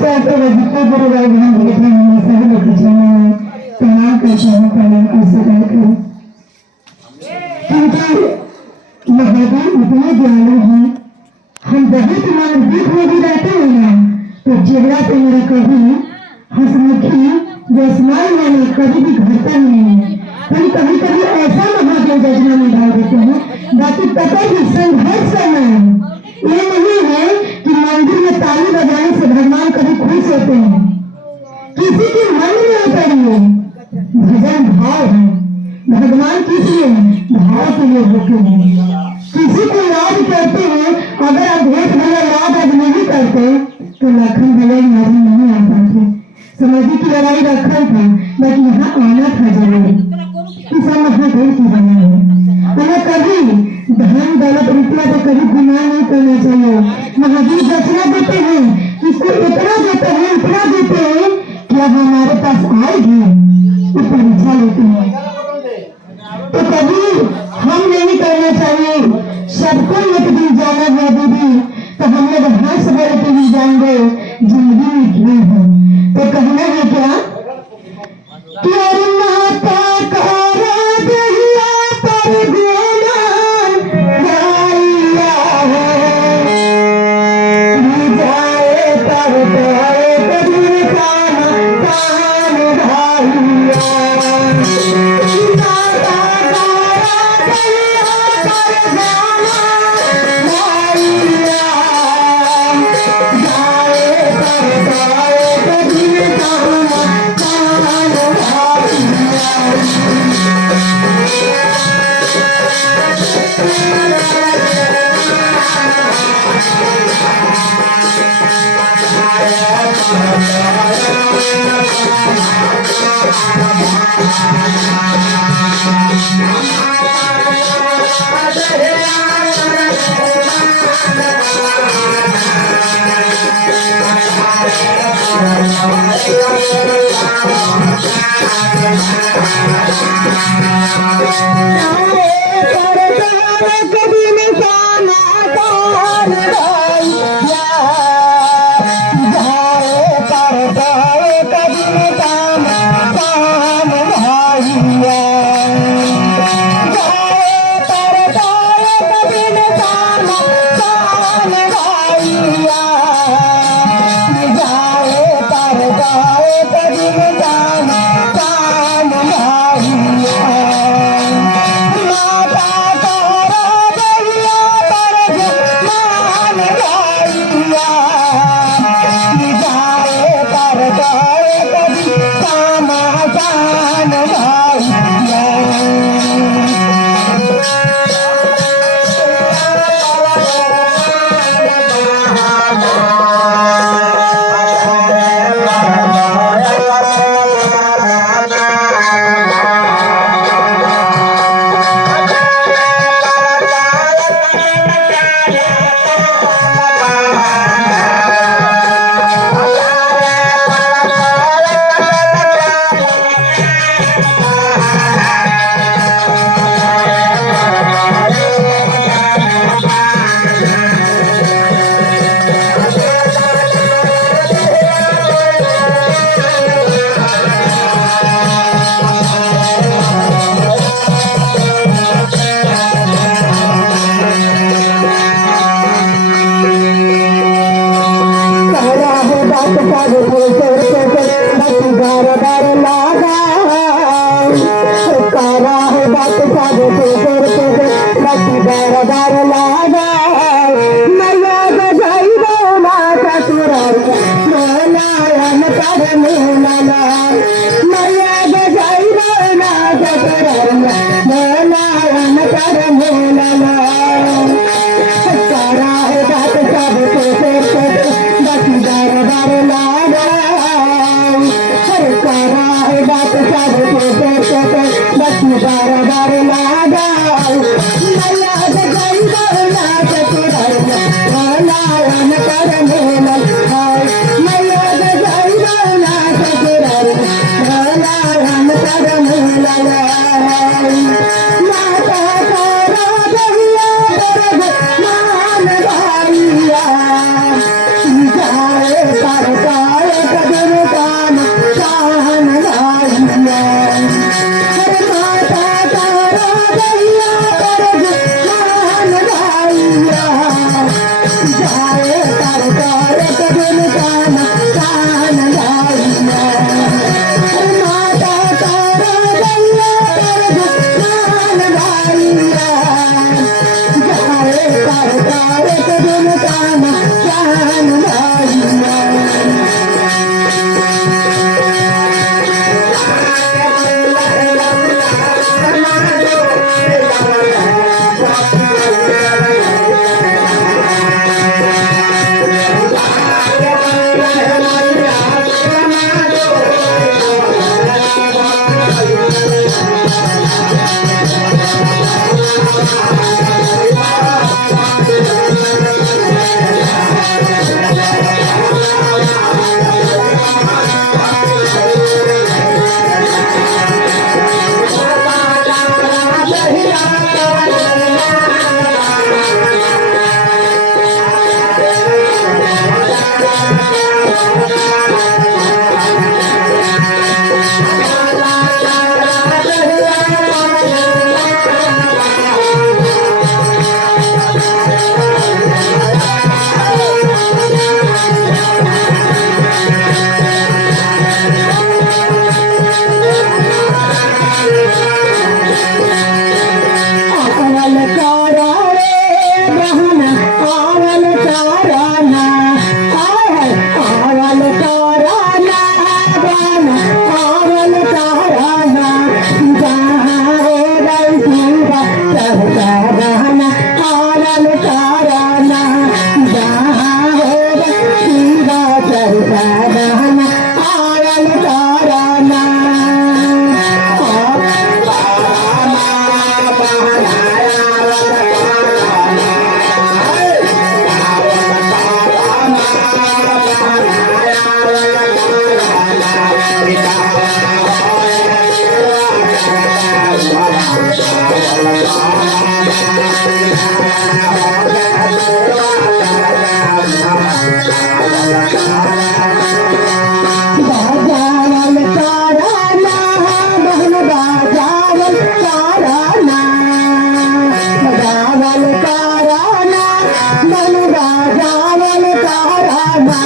चाहते हुए जितने गुरु भाई बहन बैठे हैं सभी लोग पीछे में प्रणाम करते हैं, प्रणाम कर सकते हैं क्योंकि महादेव इतने दयालु हैं। हम बहुत नजदीक में भी रहते हैं ना तो चेहरा पे मेरा कभी हंसमुखी या स्माइल वाले कभी भी घटता नहीं है। कभी कभी ऐसा महादेव गजना में डाल देते हैं। बाकी पता ही संघर्ष करना है। ये नहीं है कि मंदिर में ताली बजाने से भगवान कभी खुश होते हैं। किसी के मन में उतरिए, भजन भाव है। भगवान किस लिए भाव के लिए होते हैं। किसी को याद करते हैं, अगर आप भेंट भैया याद आज नहीं करते तो लखन भैया याद नहीं आ पाते। समाधि की लड़ाई रखा था लेकिन यहाँ आना था जरूर। किसान महादेव की बना है। हमें कभी धन दौलत रुपया तो कभी गुनाह नहीं करना चाहिए। महादेव दक्षिणा देते हैं, इसको इतना देते हैं कि अब हमारे पास आएगी तो परीक्षा लेते हैं। तो कभी हम नहीं करना चाहिए। सबको एक दिन जाना है दीदी, तो हम लोग हंस भर के भी जाएंगे जिंदगी में क्यों है। तो कहना है क्या कि अरे माता करा दहिया पर गुमान गाइया है जाए तर तोरे कभी काना कान भाइया। माता करा दहिया पर गुमान गाइया जाए तर तोरे कभी काना Bye. बाजावल ताराना बहन बाजावल ताराना बाजावल ताराना बहन बाजावल ताराना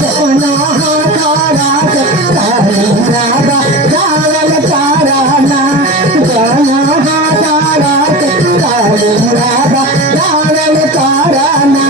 सोना हाथारा ताराना बाजावल ताराना सोना हाथारा ताराना बाजावल ताराना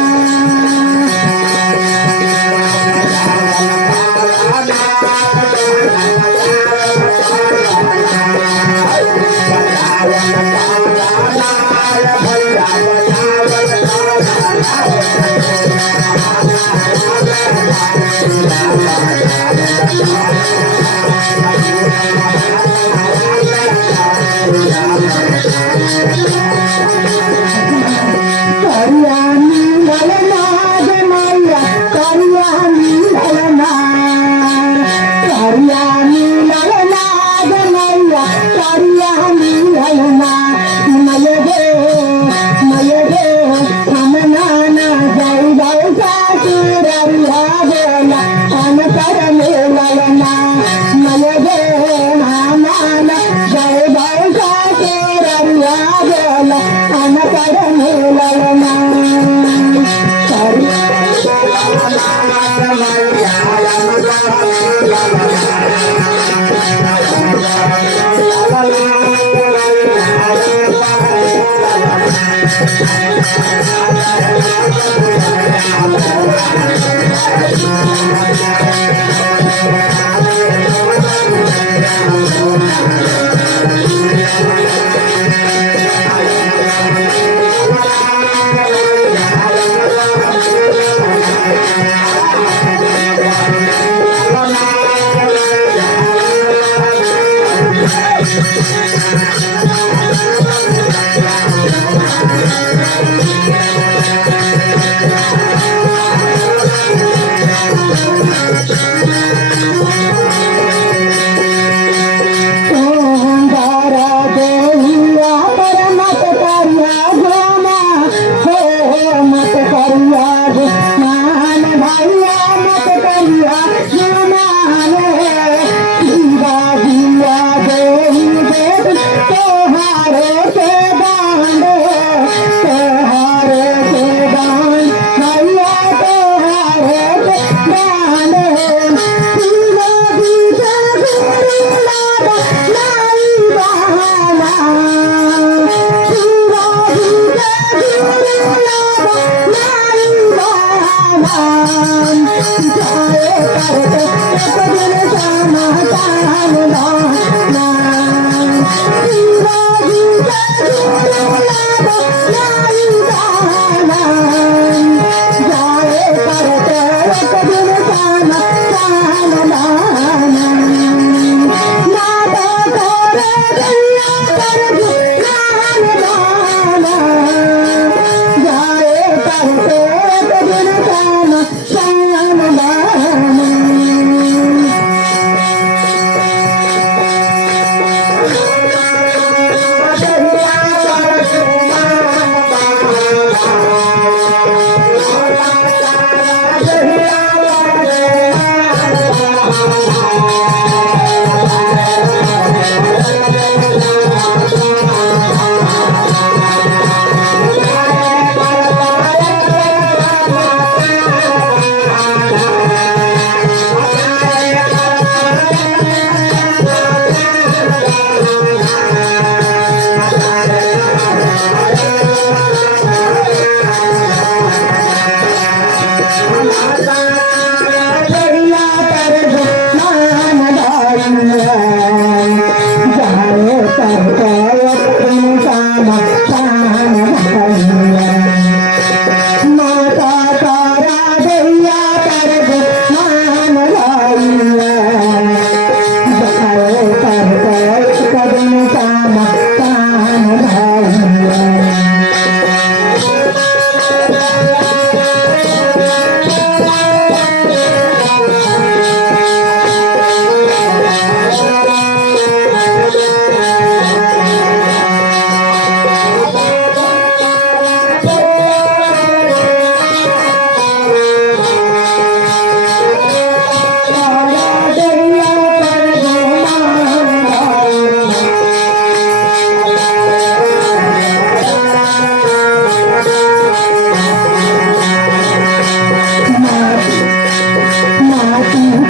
करियानी ललना मैया करियानी ललना करियानी ललना मैया करियानी ललना मयगे हम नाना जय जय सासुररिया बोला हम करने ललना मयगे नाना जय जय सासुररिया बोला हम करने ललना